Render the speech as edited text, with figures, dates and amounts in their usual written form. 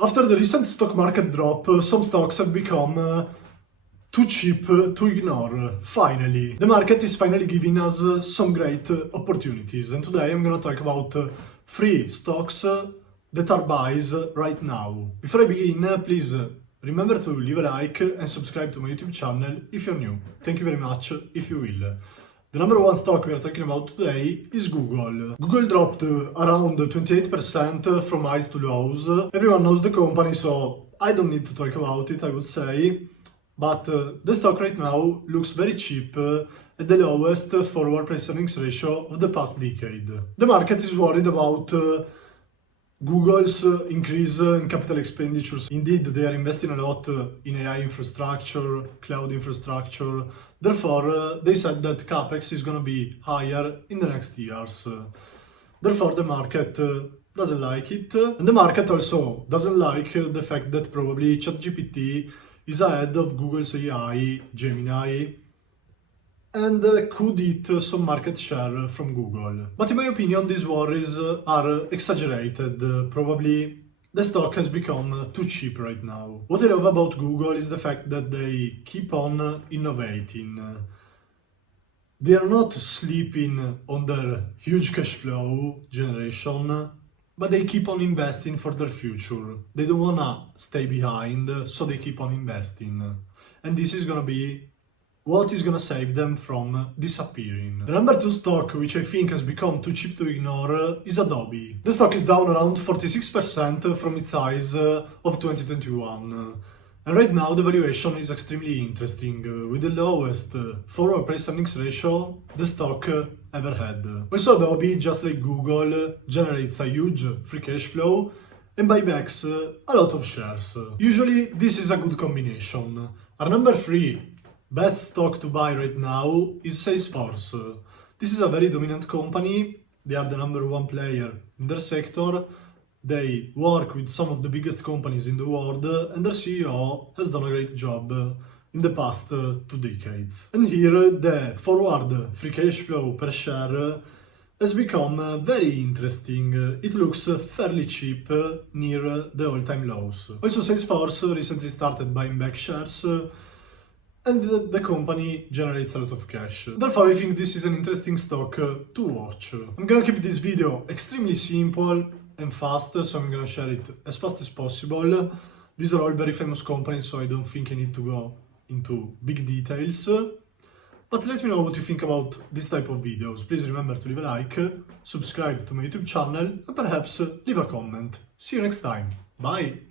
After the recent stock market drop, some stocks have become too cheap to ignore. Finally, the market is finally giving us some great opportunities, and today I'm gonna talk about 3 stocks that are buys right now. Before I begin, please remember to leave a like and subscribe to my YouTube channel if you're new. Thank you very much if you will. The number one stock we are talking about today is Google. Google dropped around 28% from highs to lows. Everyone knows the company, so I don't need to talk about it, I would say. But the stock right now looks very cheap at the lowest forward price earnings ratio of the past decade. The market is worried about Google's increase in capital expenditures. Indeed, they are investing a lot in AI infrastructure, cloud infrastructure. Therefore, they said that CapEx is going to be higher in the next years. Therefore, the market doesn't like it. And the market also doesn't like the fact that probably ChatGPT is ahead of Google's AI, Gemini, and could eat some market share from Google. But in my opinion, these worries are exaggerated. Probably the stock has become too cheap right now. What I love about Google is the fact that they keep on innovating. They are not sleeping on their huge cash flow generation, but they keep on investing for their future. They don't wanna stay behind, so they keep on investing. And this is gonna be what is gonna save them from disappearing. The number 2 stock, which I think has become too cheap to ignore, is Adobe. The stock is down around 46% from its highs of 2021. And right now the valuation is extremely interesting, with the lowest forward price earnings ratio the stock ever had. Also Adobe, just like Google, generates a huge free cash flow and buybacks a lot of shares. Usually this is a good combination. Our number 3 best stock to buy right now is Salesforce. This is a very dominant company. They are the number 1 player in their sector. They work with some of the biggest companies in the world, and their CEO has done a great job in the past 2 decades. And here the forward free cash flow per share has become very interesting. It looks fairly cheap near the all-time lows. Also Salesforce recently started buying back shares, and the company generates a lot of cash. Therefore, I think this is an interesting stock to watch. I'm gonna keep this video extremely simple and fast, so I'm gonna share it as fast as possible. These are all very famous companies, so I don't think I need to go into big details. But let me know what you think about this type of videos. Please remember to leave a like, subscribe to my YouTube channel, and perhaps leave a comment. See you next time. Bye!